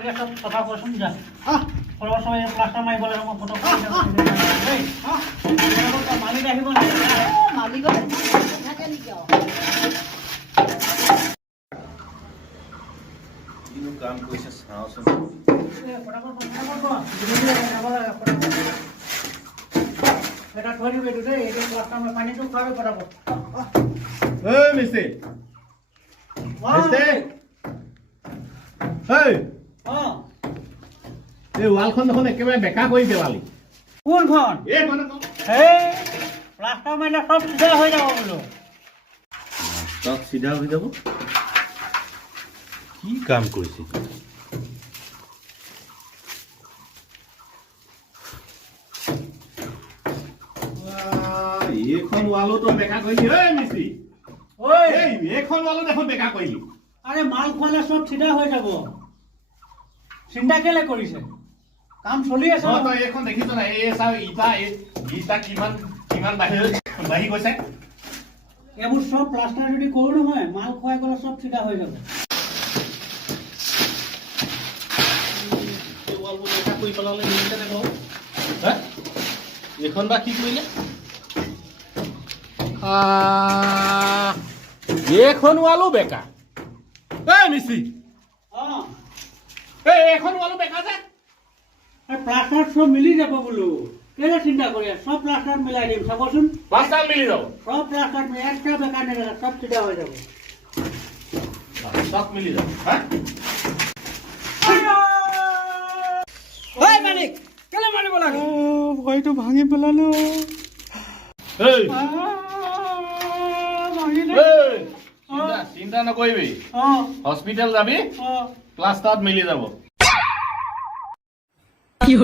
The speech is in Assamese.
এটা সব কথা করছুন যা পরব সময় প্লাস্টার মাই বলে আমার ফটো এই মালিক আহিব না মালিক থাকে নেকি কিনো কাম কৰিছে চাওচোন এটা থৈ দিবি এইটো দেই এইটো প্লাষ্টাৰ মাই পানীটো খুৱাবি ফটাফট এই মিস্ত্ৰী মিস্ত্ৰী এই এই ৱালখন দেখোন একেবাৰে বেকা কৰি পেলালি কোনখন এইখন এই প্লাষ্টাৰ মাৰিলে সব চিধা হৈ যাব বোলো চব চিধা হৈ যাব কি কাম কৰিছে এইখন ৱালতো বেকা কৰিলি এই মিস্ত্ৰী ঐ এইখন ৱালো দেখোন বেকা কৰিলি আৰে মাল খোৱালে সব চিধা হৈ যাব চিন্তা কেলে কৰিছে কাম চলি আছে তই এইখন দেখিছ না এই চাও ইটা কিমান বাঢ়ি গৈছে এইবোৰ সব প্লাষ্টাৰ যদি কৰো নহয় মাল খুৱাই গ'লে সব চিধা হৈ যাব এই ৱালবোৰ বেকা কৰি পেলালে নিমিতেনে বাৰু হা এইখন বা কি কৰিলে এইখন ৱালো বেকা এই মিস্ত্ৰী এইখন ৱালো বেকা যে প্লাষ্টাৰ সব মিলি যাব বোলো কেলে চিন্তা কৰি সব প্লাষ্টাৰ মিলাই দিম চাবচোন প্লাষ্টাৰ মিলি যাব সব প্লাষ্টাৰ একটা বেকাৰ নেদেখা সব চিধা হৈ যাব সব মিলি যাব হা ঐ মালিক কেলে মাৰিব লাগে ভয়টো ভাঙি পেলালো এই ভাঙিলে চিন্তা নকৰিবি অ হস্পিটেল যাবি অ প্লাষ্টাৰত মিলি যাব কি